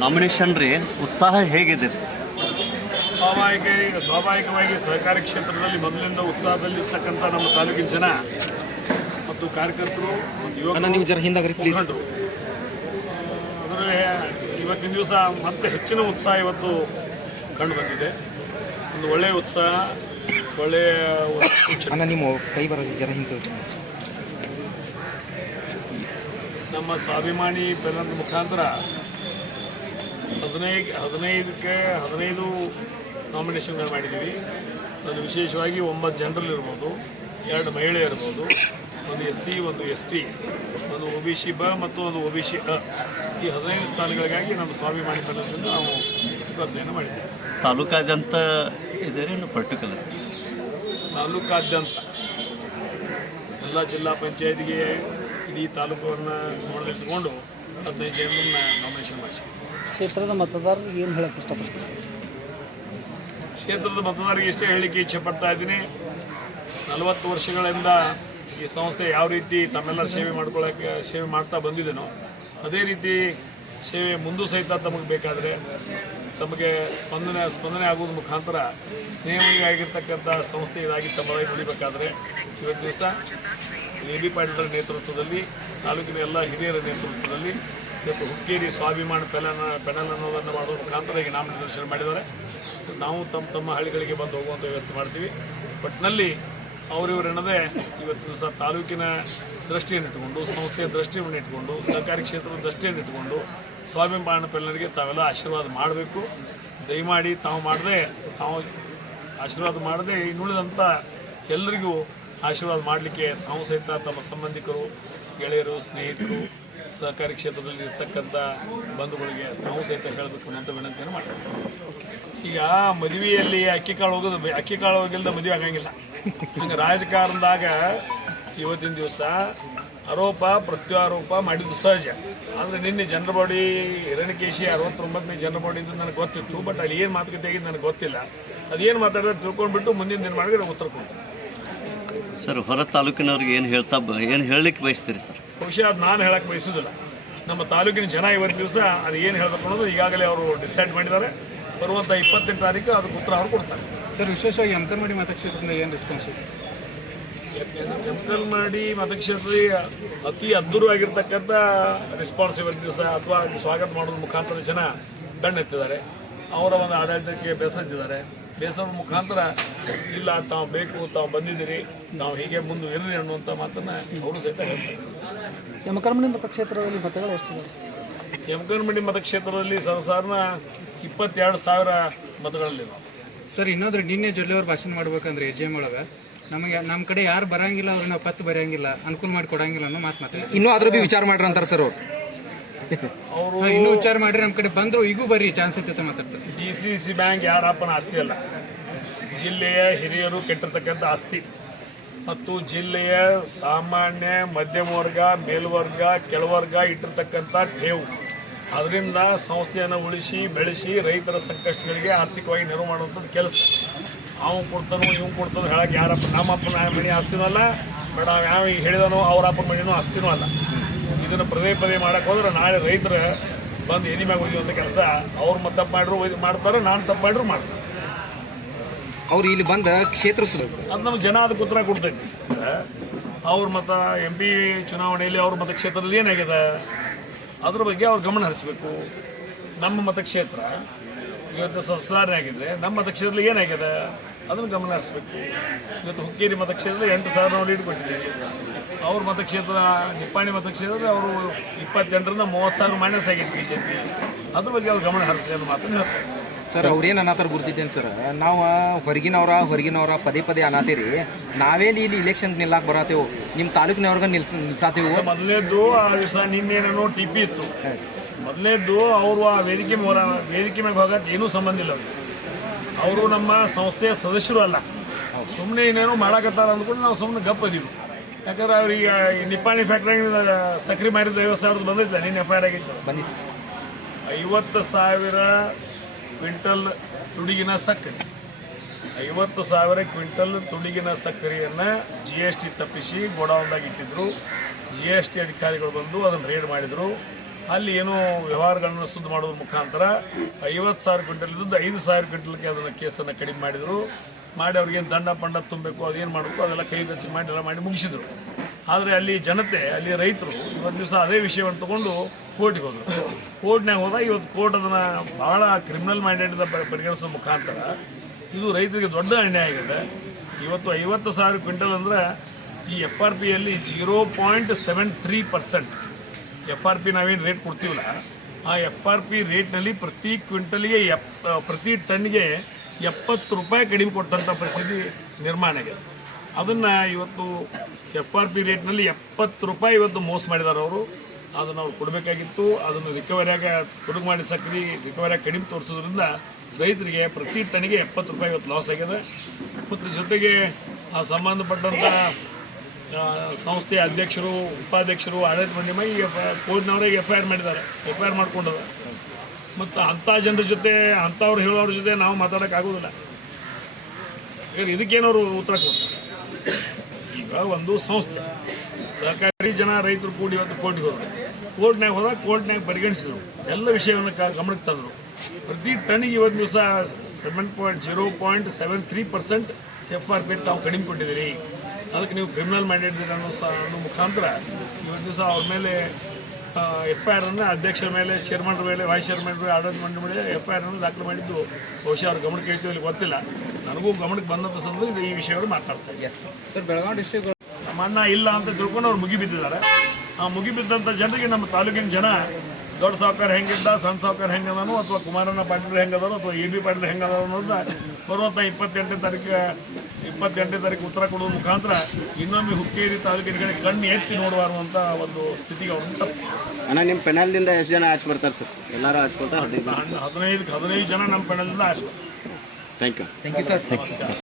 Nomination ರೀ ಉತ್ಸಾಹ ಹೇಗಿದೆ ಸರ್ ಸ್ವಾಭಾವಿಕ ಸ್ವಾಭಾವಿಕವಾಗಿ ಸಹಕಾರಿ ಕ್ಷೇತ್ರದಲ್ಲಿ ಮೊದಲಿಂದ ಉತ್ಸಾಹದಲ್ಲಿ ಇರ್ತಕ್ಕಂಥ ನಮ್ಮ ತಾಲೂಕಿನ ಜನ ಮತ್ತು ಕಾರ್ಯಕರ್ತರು ಮತ್ತು ಯುವಕರು ಅದರಲ್ಲಿ ಇವತ್ತಿನ ದಿವಸ ಮತ್ತೆ ಹೆಚ್ಚಿನ ಉತ್ಸಾಹ ಇವತ್ತು ಕಂಡು ಬಂದಿದೆ. ಒಂದು ಒಳ್ಳೆಯ ಉತ್ಸಾಹ ಒಳ್ಳೆಯ ಅಣ್ಣ ನಿಮ್ಮ ಕೈ ಬರೋದು ಜನ ಹಿಂತು ನಮ್ಮ ಸ್ವಾಭಿಮಾನಿ ಬೆಲ್ಲದ ಮುಖಾಂತರ ಹದಿನೈದು ಹದಿನೈದಕ್ಕೆ ಹದಿನೈದು ನಾಮಿನೇಷನ್ಗಳು ಮಾಡಿದ್ದೀವಿ. ಅದು ವಿಶೇಷವಾಗಿ ಒಂಬತ್ತು ಜನರಲ್ ಇರ್ಬೋದು ಎರಡು ಮಹಿಳೆ ಇರ್ಬೋದು ಒಂದು ಎಸ್ ಸಿ ಒಂದು ಎಸ್ ಟಿ ಒಂದು ಒ ಬಿ ಸಿ ಬ ಮತ್ತು ಒಂದು ಒ ಬಿ ಸಿ ಅ. ಈ ಹದಿನೈದು ಸ್ಥಾನಗಳಿಗಾಗಿ ನಮ್ಮ ಸ್ವಾಭಿಮಾನಿ ಬೆಲ್ಲದಿಂದ ನಾವು ಸ್ಪರ್ಧೆಯನ್ನು ಮಾಡಿದ್ದೇವೆ ತಾಲೂಕಾದ್ಯಂತ ಇದೆ ರೀ ಇನ್ನು ಪರ್ಟಿಕ್ಯುಲರ್ ತಾಲೂಕಾದ್ಯಂತ. ಎಲ್ಲ ಜಿಲ್ಲಾ ಪಂಚಾಯತ್ಗೆ ಇಡೀ ತಾಲೂಕನ್ನು ನೋಡಲಿಟ್ಟುಕೊಂಡು ಹದಿನೈದು ಜನರನ್ನ ನಾಮಿನೇಷನ್ ಮಾಡಿಸಿ ಕ್ಷೇತ್ರದ ಮತದಾರರಿಗೆ ಏನು ಹೇಳಕ್ಕೆ ಇಷ್ಟಪಡ್ತೀನಿ ಕ್ಷೇತ್ರದ ಮತದಾರರಿಗೆ ಇಷ್ಟೇ ಹೇಳಿಕೆ ಇಚ್ಛೆ ಪಡ್ತಾ ಇದ್ದೀನಿ. ನಲವತ್ತು ವರ್ಷಗಳಿಂದ ಈ ಸಂಸ್ಥೆ ಯಾವ ರೀತಿ ತಮ್ಮೆಲ್ಲರ ಸೇವೆ ಮಾಡ್ಕೊಳ್ಳೋಕ್ಕೆ ಸೇವೆ ಮಾಡ್ತಾ ಬಂದಿದ್ದೇನೋ ಅದೇ ರೀತಿ ಸೇವೆ ಮುಂದೂ ಸಹಿತ ತಮಗೆ ಬೇಕಾದರೆ ತಮಗೆ ಸ್ಪಂದನೆ ಸ್ಪಂದನೆ ಆಗೋದ್ರ ಮುಖಾಂತರ ಸ್ನೇಹಿಯಾಗಿರ್ತಕ್ಕಂಥ ಸಂಸ್ಥೆ ಇದಾಗಿ ತಮ್ಮ ಉಳಿಬೇಕಾದ್ರೆ ಇವತ್ತು ದಿವಸ ಎ ಬಿ ಪಾಟೀಲರ ನೇತೃತ್ವದಲ್ಲಿ, ತಾಲೂಕಿನ ಎಲ್ಲ ಹಿರಿಯರ ನೇತೃತ್ವದಲ್ಲಿ ಇವತ್ತು ಹುಕ್ಕೇರಿ ಸ್ವಾಭಿಮಾನ ಪೆಲನ, ಪೆನಲ್ ಅನ್ನೋದನ್ನು ಮಾಡೋದ್ರ ಮುಖಾಂತರ ಈಗ ನಾಮನಿರ್ದೇಶನ ಮಾಡಿದ್ದಾರೆ. ನಾವು ತಮ್ಮ ತಮ್ಮ ಹಳ್ಳಿಗಳಿಗೆ ಬಂದು ಹೋಗುವಂಥ ವ್ಯವಸ್ಥೆ ಮಾಡ್ತೀವಿ. ಒಟ್ಟಿನಲ್ಲಿ ಅವರಿವರು ಎನ್ನದೇ ಇವತ್ತು ದಿವಸ ತಾಲೂಕಿನ ದೃಷ್ಟಿಯನ್ನು ಇಟ್ಟುಕೊಂಡು, ಸಂಸ್ಥೆಯ ದೃಷ್ಟಿಯನ್ನು ಇಟ್ಟುಕೊಂಡು ಸಹಕಾರಿ ಕ್ಷೇತ್ರದ ದೃಷ್ಟಿಯನ್ನು ಇಟ್ಟುಕೊಂಡು ಸ್ವಾಭಿಮಾನ ಪೆಲ್ಲರಿಗೆ ತಾವೆಲ್ಲ ಆಶೀರ್ವಾದ ಮಾಡಬೇಕು. ದಯಮಾಡಿ ತಾವು ಮಾಡದೆ, ತಾವು ಆಶೀರ್ವಾದ ಮಾಡದೆ ಇನ್ನುಳಿದಂಥ ಎಲ್ಲರಿಗೂ ಆಶೀರ್ವಾದ ಮಾಡಲಿಕ್ಕೆ ತಾವು ಸಹಿತ ತಮ್ಮ ಸಂಬಂಧಿಕರು, ಗೆಳೆಯರು, ಸ್ನೇಹಿತರು ಸಹಕಾರಿ ಕ್ಷೇತ್ರದಲ್ಲಿ ಇರ್ತಕ್ಕಂಥ ಬಂಧುಗಳಿಗೆ ನಾವು ಸಹಿತ ಹೇಳಬೇಕು ಅಂತ ವಿನಂತಿಯನ್ನು ಮಾಡ್ತೀವಿ ಈಗ ಮದುವೆಯಲ್ಲಿ ಅಕ್ಕಿ ಕಾಳು ಹೋಗೋದು ಅಕ್ಕಿ ಕಾಳು ಹೋಗಿಲ್ಲದ ಮದುವೆ ಆಗಂಗಿಲ್ಲ. ಹಂಗೆ ರಾಜಕಾರಣದಾಗ ಇವತ್ತಿನ ದಿವಸ ಆರೋಪ, ಪ್ರತ್ಯಾರೋಪ ಮಾಡಿದ್ದು ಸಹಜ. ಆದರೆ ನಿನ್ನೆ ಚಂದ್ರಬಾಡಿ ಹಿರಣ್ಯಕೇಶಿ ಅರವತ್ತೊಂಬತ್ತನೇ ಬಾಡಿ ಅಂತ ನನಗೆ ಗೊತ್ತಿತ್ತು ಬಟ್ ಅಲ್ಲಿ ಏನು ಮಾತುಕತೆ ಆಗಿದ್ದು ನನಗೆ ಗೊತ್ತಿಲ್ಲ. ಅದೇನು ಮಾತಾಡಿದ್ರೆ ತಿಳ್ಕೊಂಡ್ಬಿಟ್ಟು ಮುಂದಿನ ದಿನ ಮಾಡಿದ್ರೆ ಉತ್ತರ ಕೊಡ್ತೀನಿ. ಸರ್ ಹೊರ ತಾಲೂಕಿನವ್ರಿಗೆ ಏನು ಹೇಳ್ತಾ ಬ ಏನು ಹೇಳಲಿಕ್ಕೆ ಬಯಸ್ತೀರಿ ಸರ್? ಬಹುಶಃ ಅದು ನಾನು ಹೇಳಕ್ಕೆ ಬಯಸೋದಿಲ್ಲ. ನಮ್ಮ ತಾಲೂಕಿನ ಜನ ಇವತ್ತು ದಿವಸ ಅದು ಏನು ಹೇಳಬೇಕು ಅನ್ನೋದು ಈಗಾಗಲೇ ಅವರು ಡಿಸೈಡ್ ಮಾಡಿದ್ದಾರೆ. ಬರುವಂಥ ಇಪ್ಪತ್ತೆಂಟು ತಾರೀಕು ಅದಕ್ಕೆ ಉತ್ತರ ಅವರು ಕೊಡ್ತಾರೆ. ಸರ್ ವಿಶೇಷವಾಗಿ ಅಂಕನವಾಡಿ ಮತಕ್ಷೇತ್ರದಿಂದ ಏನು ರೆಸ್ಪಾನ್ಸ್ ಇದೆ? ಮಾಡಿ ಮತಕ್ಷೇತ್ರದಲ್ಲಿ ಅತಿ ಅದ್ದೂರವಾಗಿರ್ತಕ್ಕಂಥ ರೆಸ್ಪಾನ್ಸ್ ಇವತ್ತು ದಿವಸ ಅಥವಾ ಸ್ವಾಗತ ಮಾಡೋದ್ರ ಮುಖಾಂತರ ಜನ ಬೆಣ್ಣೆತ್ತಿದ್ದಾರೆ. ಅವರ ಒಂದು ಆಡಳಿತಕ್ಕೆ ಬೇಸತ್ತಿದ್ದಾರೆ. ಬೇಸರದ ಮುಖಾಂತರ ಇಲ್ಲ ತಾವು ಬೇಕು ತಾವು ಬಂದಿದ್ದೀರಿ ನಾವು ಹೀಗೆ ಮುಂದೆ ಮುಂದುವರಿರಿ ಅನ್ನುವಂಥ ಮಾತನ್ನು ಅವರು ಸಹಿತ ಹೇಳ್ತಾರೆ. ಯಮಕರ್ಮಣಿ ಮತಕ್ಷೇತ್ರದಲ್ಲಿ ಮತಗಳು ಎಷ್ಟು ಯಮಕನಮಂಡಿ ಮತಕ್ಷೇತ್ರದಲ್ಲಿ ಸರ್ವಸಾಧಾರಣ ಇಪ್ಪತ್ತೆರಡು ಸಾವಿರ ಮತಗಳಲ್ಲಿ ಸರ್ ಇನ್ನೊಂದ್ರೆ ನಿನ್ನೆ ಜೊಲ್ಲೆಯವ್ರು ಭಾಷಣ ಮಾಡ್ಬೇಕಂದ್ರೆ ಎಜೆ ಒಳಗೆ. ನಮಗೆ ನಮ್ಮ ಕಡೆ ಯಾರು ಬರಂಗಿಲ್ಲ ಅವ್ರನ್ನ ನಾವು ಪತ್ತು ಬರೆಯಂಗಿಲ್ಲ ಅನುಕೂಲ ಮಾಡಿ ಕೊಡಂಗಿಲ್ಲ ಅನ್ನೋ ಮಾತು ಮಾತಾಡಿ ಇನ್ನೂ ಅದ್ರ ಬಿ ವಿಚಾರ ಮಾಡ್ರಿ ಅಂತಾರೆ ಸರ್ ಅವ್ರು. ಅವರು ಇನ್ನೂ ವಿಚಾರ ಮಾಡ್ರಿ ನಮ್ಮ ಕಡೆ ಬಂದ್ರು ಈಗೂ ಬರ್ರಿ ಚಾನ್ಸ್ ಇರ್ತೈತೆ ಮಾತಾಡ್ತಾರೆ. ಡಿ ಸಿ ಸಿ ಬ್ಯಾಂಕ್ ಯಾರಪ್ಪನ ಆಸ್ತಿ ಅಲ್ಲ. ಜಿಲ್ಲೆಯ ಹಿರಿಯರು ಕೆಟ್ಟಿರ್ತಕ್ಕಂಥ ಆಸ್ತಿ. ಮತ್ತು ಜಿಲ್ಲೆಯ ಸಾಮಾನ್ಯ ಮಧ್ಯಮ ವರ್ಗ ಮೇಲ್ವರ್ಗ ಕೆಳವರ್ಗ ಇಟ್ಟಿರ್ತಕ್ಕಂಥ ಠೇವು. ಅದರಿಂದ ಸಂಸ್ಥೆಯನ್ನು ಉಳಿಸಿ ಬೆಳೆಸಿ ರೈತರ ಸಂಕಷ್ಟಗಳಿಗೆ ಆರ್ಥಿಕವಾಗಿ ನೆರವು ಮಾಡುವಂಥದ್ದು ಕೆಲಸ. ಅವನು ಕೊಡ್ತಾನೋ ಇವ್ನು ಕೊಡ್ತಾನೋ ಹೇಳಕ್ಕೆ ಯಾರಪ್ಪ ನಮ್ಮಪ್ಪನ ಮನೆ ಆಸ್ತಿನೂ ಅಲ್ಲ ಬೇಡ ಯಾವ ಹೇಳಿದನೋ ಹೇಳಿದಾನೋ ಅವ್ರ ಅಪ್ಪನ ಮನೆಯೂ ಆಸ್ತಿನೂ ಅಲ್ಲ. ಇದನ್ನು ಪದೇ ಪದೇ ಮಾಡಕ್ಕೆ ಹೋದ್ರೆ ನಾಳೆ ರೈತರ ಬಂದು ಎನಿ ಮ್ಯಾಗ ಒಯ್ಯುವಂಥ ಕೆಲಸ ಅವ್ರು ಮತ್ತೆ ತಪ್ಪು ಮಾಡಿದ್ರು ಒಯ್ದು ಮಾಡ್ತಾರೆ ನಾನು ತಪ್ಪು ಮಾಡಿದ್ರು ಮಾಡ್ತಾರೆ. ಅವ್ರು ಇಲ್ಲಿ ಬಂದ ಕ್ಷೇತ್ರ ಅದು ನಮ್ಗೆ ಜನ ಅದಕ್ಕೆ ಉತ್ತರ ಕೊಡ್ತೈತಿ. ಅವ್ರ ಮತ ಎಂ ಪಿ ಚುನಾವಣೆಯಲ್ಲಿ ಅವ್ರ ಮತಕ್ಷೇತ್ರದಲ್ಲಿ ಏನಾಗಿದೆ? ಅದ್ರ ಬಗ್ಗೆ ಅವ್ರು ಗಮನ ಹರಿಸ್ಬೇಕು. ನಮ್ಮ ಮತಕ್ಷೇತ್ರ ಇವತ್ತು ಸುಧಾರಣೆ ಆಗಿದೆ ನಮ್ಮ ಮತಕ್ಷೇತ್ರದಲ್ಲಿ ಏನಾಗಿದೆ? ಅದನ್ನು ಗಮನ ಹರಿಸ್ಬೇಕು. ಇವತ್ತು ಹುಕ್ಕೇರಿ ಮತಕ್ಷೇತ್ರದಲ್ಲಿ ಎಂಟು ಸಾವಿರ ನಾವು ಲೀಡ್ ಕೊಟ್ಟಿದ್ದೀವಿ. ಅವ್ರ ಮತಕ್ಷೇತ್ರ ನಿಪ್ಪಾಣಿ ಮತಕ್ಷೇತ್ರದಲ್ಲಿ ಅವರು ಇಪ್ಪತ್ತೆಂಟರಿಂದ ಮೂವತ್ತು ಸಾವಿರ ಮೈನಸ್ ಆಗಿದೆ ಬಿ ಜೆ ಪಿ ಅದ್ರ ಬಗ್ಗೆ ಅವ್ರು ಗಮನ ಹರಿಸಲಿ ಅನ್ನೋ ಮಾತನ್ನು ಹೇಳ್ತಾರೆ ಸರ್ ಅವ್ರೇನು ಅನಾಥರು ಗುರ್ತಿದ್ದೇನೆ ಸರ್? ನಾವು ಹೊರಗಿನವ್ರ ಹೊರಗಿನವ್ರ ಪದೇ ಪದೇ ಅನ್ನತ್ತೀರಿ ನಾವೇಲಿ ಇಲ್ಲಿ ಇಲೆಕ್ಷನ್ ನಿಲ್ಲಕ್ಕೆ ಬರತ್ತೇವು ನಿಮ್ಮ ತಾಲೂಕಿನವ್ರಿಗೆ ನಿಲ್ಸ ನಿಲ್ಸಾತೇವು ಮೊದಲೇದ್ದು ಆ ದಿವಸ ನಿನ್ನೇನೇನೋ ಟಿ ಪಿ ಇತ್ತು. ಮೊದಲೇದ್ದು ಅವರು ಆ ವೇದಿಕೆ ಮೂಲ ವೇದಿಕೆ ಮೇಲೆ ಹೋಗಕ್ಕೆ ಏನೂ ಸಂಬಂಧ ಇಲ್ಲ ಅವ್ರಿಗೆ. ಅವರು ನಮ್ಮ ಸಂಸ್ಥೆಯ ಸದಸ್ಯರು ಅಲ್ಲ. ಸುಮ್ಮನೆ ಇನ್ನೇನು ಮಾಡಕತ್ತಾರ ಅಂದ್ಕೊಂಡು ನಾವು ಸುಮ್ಮನೆ ಗಪ್ಪ ಅದೀವಿ. ಯಾಕಂದ್ರೆ ಅವ್ರಿಗೆ ಈ ನಿಪ್ಪಾಣಿ ಫ್ಯಾಕ್ಟ್ರಿಯಾಗ ಸಕ್ರೆ ಮಾರಿದ ಐವತ್ತು ಸಾವಿರದ ಬಂದಿದ್ದ ನಿನ್ನ ಎಫ್ ಐ ಆರ್ ಆಗಿತ್ತು. ಬಂದಿತ್ತು. ಐವತ್ತು ಸಾವಿರ ಕ್ವಿಂಟಲ್ ತುಡುಗಿನ ಸಕ್ಕರೆ ಐವತ್ತು ಸಾವಿರ ಕ್ವಿಂಟಲ್ ತುಡಿಗಿನ ಸಕ್ಕರೆಯನ್ನು ಜಿ ಎಸ್ ಟಿ ತಪ್ಪಿಸಿ ಗೋಡೌನ್ದಾಗ ಇಟ್ಟಿದ್ರು. ಜಿ ಎಸ್ ಟಿ ಅಧಿಕಾರಿಗಳು ಬಂದು ಅದನ್ನು ರೇಡ್ ಮಾಡಿದರು. ಅಲ್ಲಿ ಏನೋ ವ್ಯವಹಾರಗಳನ್ನು ಸುದ್ದಿ ಮಾಡೋದ್ರ ಮುಖಾಂತರ ಐವತ್ತು ಸಾವಿರ ಕ್ವಿಂಟಲ್ ಇದ್ದದ್ದು ಐದು ಸಾವಿರ ಕ್ವಿಂಟಲ್ಗೆ ಅದನ್ನು ಕೇಸನ್ನು ಕಡಿಮೆ ಮಾಡಿದರು. ಮಾಡಿ ಅವ್ರಿಗೇನು ದಂಡ ಪಂಡ ತುಂಬಬೇಕು ಅದೇನು ಮಾಡಬೇಕು, ಅದೆಲ್ಲ ಕೈ ಬೆಚ್ಚಿ ಮಾಡಿ ಎಲ್ಲ ಮಾಡಿ ಮುಗಿಸಿದರು. ಆದರೆ ಅಲ್ಲಿ ಜನತೆ, ಅಲ್ಲಿ ರೈತರು ಇವತ್ತು ದಿವಸ ಅದೇ ವಿಷಯವನ್ನು ತಗೊಂಡು ಕೋರ್ಟಿಗೆ ಹೋದರು. ಕೋರ್ಟ್ನಾಗ ಹೋದಾಗ ಇವತ್ತು ಕೋರ್ಟ್ ಅದನ್ನು ಭಾಳ ಕ್ರಿಮಿನಲ್ ಮೈಂಡೆಡ್ ಪರಿಗಣಿಸೋ ಮುಖಾಂತರ ಇದು ರೈತರಿಗೆ ದೊಡ್ಡ ಅನ್ಯಾಯ ಆಗಿದೆ. ಇವತ್ತು ಐವತ್ತು ಸಾವಿರ ಕ್ವಿಂಟಲ್ ಅಂದ್ರೆ ಈ ಎಫ್ ಆರ್ ಪಿಯಲ್ಲಿ zero point seven three percent. F R P ನಾವೇನು ರೇಟ್ ಕೊಡ್ತೀವಲ್ಲ, ಆ ಎಫ್ ಆರ್ ಪಿ ರೇಟ್ನಲ್ಲಿ ಪ್ರತಿ ಕ್ವಿಂಟಲ್ಗೆ ಎಪ್, ಪ್ರತಿ ಟನ್ಗೆ ಎಪ್ಪತ್ತು ರೂಪಾಯಿ ಕಡಿಮೆ ಕೊಟ್ಟಂಥ ಪರಿಸ್ಥಿತಿ ನಿರ್ಮಾಣ ಆಗಿದೆ. ಅದನ್ನು ಇವತ್ತು ಎಫ್ ಆರ್ ಪಿ ರೇಟ್ನಲ್ಲಿ ಎಪ್ಪತ್ತು ರೂಪಾಯಿ ಇವತ್ತು ಮೋಸ ಮಾಡಿದ್ದಾರೆ ಅವರು. ಅದನ್ನು ಅವ್ರು ಕೊಡಬೇಕಾಗಿತ್ತು. ಅದನ್ನು ರಿಕವರಿಯಾಗ ಹುಡುಗ ಮಾಡಿ ಸಕ್ರಿ ರಿಕವರಿಯಾಗಿ ಕಡಿಮೆ ತೋರಿಸೋದ್ರಿಂದ ರೈತರಿಗೆ ಪ್ರತಿ ಟನ್ಗೆ ಎಪ್ಪತ್ತು ರೂಪಾಯಿ ಇವತ್ತು ಲಾಸ್ ಆಗಿದೆ. ಮತ್ತು ಜೊತೆಗೆ, ಆ ಸಂಬಂಧಪಟ್ಟಂಥ ಸಂಸ್ಥೆಯ ಅಧ್ಯಕ್ಷರು, ಉಪಾಧ್ಯಕ್ಷರು, ಆಡಳಿತ ಮಂಡಳಿ ಕೋರ್ಟ್ನವರಿಗೆ ಎಫ್ ಐ ಆರ್ ಮಾಡಿದ್ದಾರೆ. ಎಫ್ ಐ ಆರ್ ಮಾಡ್ಕೊಂಡದ ಮತ್ತು ಅಂಥ ಜನರ ಜೊತೆ, ಅಂಥವ್ರು ಹೇಳೋರ ಜೊತೆ ನಾವು ಮಾತಾಡೋಕ್ಕಾಗೋದಿಲ್ಲ ಇದಕ್ಕೇನವರು ಉತ್ತರ ಕೊಡ್ತಾರೆ? ಈಗ ಒಂದು ಸಂಸ್ಥೆ ಸಹಕಾರಿ ಜನ ರೈತರು ಕೂಡಿ ಇವತ್ತು ಕೋರ್ಟಿಗೆ ಹೋದ್ರು. ಕೋರ್ಟ್ನಾಗ ಹೋದಾಗ ಕೋರ್ಟ್ನಾಗ ಪರಿಗಣಿಸಿದ್ರು. ಎಲ್ಲ ವಿಷಯವನ್ನು ಗಮನಕ್ಕೆ ತಂದರು. ಪ್ರತಿ ಟನ್ಗೆ ಇವತ್ತು ದಿವಸ seven point zero point seven three percent F R P ತಾವು ಕಡಿಮೆ ಕೊಟ್ಟಿದ್ದೀರಿ. ಅದಕ್ಕೆ ನೀವು ಕ್ರಿಮಿನಲ್ ಮಾಡಿದ್ದೀರಿ ಅನ್ನೋ ಸಹ ಅನ್ನೋ ಮುಖಾಂತರ ಇವತ್ತು ದಿವಸ ಅವ್ರ ಮೇಲೆ ಎಫ್ ಐ ಆರನ್ನು ಅಧ್ಯಕ್ಷರ ಮೇಲೆ ಚೇರ್ಮನ್ ಮೇಲೆ ವೈಸ್ ಚೇರ್ಮನ್ ಮೇಲೆ ಆಡಳಿತ ಮಂಡಳಿ ಮೇಲೆ ಎಫ್ ಐ ಆರನ್ನು ದಾಖಲು ಮಾಡಿದ್ದು ಬಹುಶಃ ಅವ್ರ ಗಮನಕ್ಕೆ ಇತ್ತು ಇಲ್ಲಿ ಗೊತ್ತಿಲ್ಲ. ನನಗೂ ಗಮನಕ್ಕೆ ಬಂದಂಥ ಸಂದರ್ಭ ಇದು ಈ ವಿಷಯಗಳು ಮಾತಾಡ್ತಾರೆ ಸರ್ ಬೆಳಗಾವಿ ಡಿಸ್ಟ್ರಿಕ್ಟ್ ನಮ್ಮ ಅಣ್ಣ ಇಲ್ಲ ಅಂತ ತಿಳ್ಕೊಂಡು ಅವ್ರು ಮುಗಿಬಿದ್ದಿದ್ದಾರೆ ಆ ಮುಗಿಬಿದ್ದಂಥ ಜನರಿಗೆ ನಮ್ಮ ತಾಲೂಕಿನ ಜನ ದೊಡ್ಡ ಸಾವುಕಾರ ಹೆಂಗಿದ್ದ ಸಣ್ಣ ಸಾವುಕಾರ ಹೆಂಗದಾನು ಅಥವಾ ಕುಮಾರಣ್ಣ ಪಾಟೀಲ್ ಹೆಂಗದಾರು ಅಥವಾ ಎ ಬಿ ಪಾಟೀಲ್ ಹೆಂಗದಾರು ಅನ್ನೋದನ್ನ ಬರುವಂಥ ಇಪ್ಪತ್ತೆಂಟನೇ ತಾರೀಕು ಇಪ್ಪತ್ತೆಂಟನೇ ತಾರೀಕು ಉತ್ತರ ಕೊಡುವ ಮುಖಾಂತರ ಇನ್ನೊಮ್ಮೆ ಹುಕ್ಕೇರಿ ತಾಲೂಕಿನ ಕಡೆ ಕಣ್ಣು ಎತ್ತಿ ನೋಡುವಂಥ ಒಂದು ಸ್ಥಿತಿಗೆ ಅವರು ತಪ್ಪು ಅಣ್ಣ ನಿಮ್ಮ ಪೆನಲ್ದಿಂದ ಎಷ್ಟು ಜನ ಆಚೆ ಬರ್ತಾರೆ ಸರ್? ಎಲ್ಲರೂ ಆಚೆ ಬರ್ತಾರೆ ಹದಿನೈದು ಹದಿನೈದು ಜನ ನಮ್ಮ ಪೆನಲ್ದಿಂದ ಆಚೆ ಬರ್ತಾರೆ. Thank you thank you sir